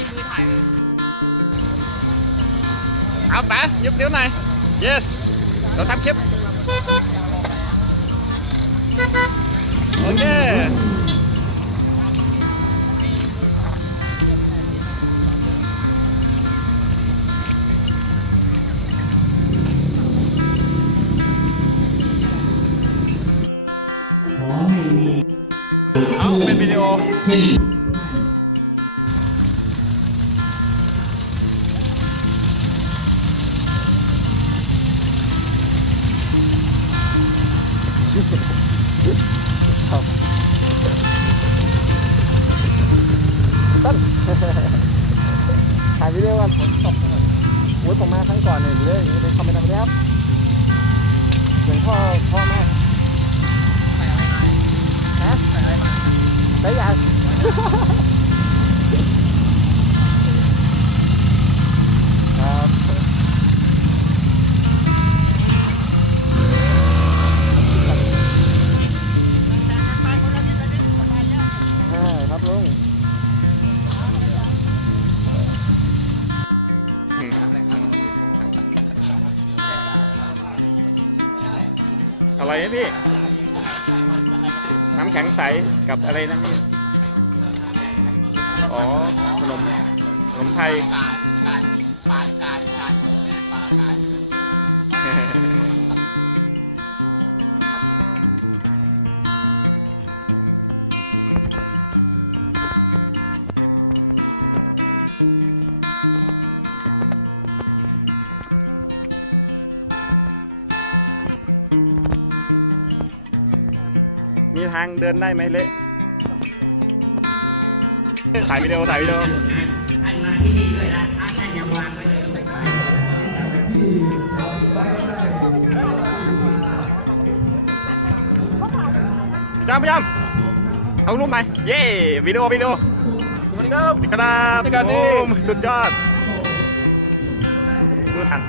ที่ถ่ายเลย เอาป๋ายุบนิ้วหน่อย yes เราทำค วิดีโอกันฝนตกเลยโอ้ยผมมาครั้งก่อนเนี่ยเลยอย่างนี้เลยคอมเมนต์นะครับ อะไรนะพี่ น้ำแข็งใสกับอะไรนะพี่ อ๋อ ขนม ขนมไทย มีทางเดินได้ไหมเละถ่ายวิดีโอถ่ายวิดีโอท่านมาที่นี่ด้วยนะท่านยังวางไว้เลยจามพยายามเอารูปไหมเย้วิดีโอวิดีโอสวัสดีครับสวัสดีครับโอ้มสุดยอดดูทัน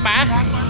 干嘛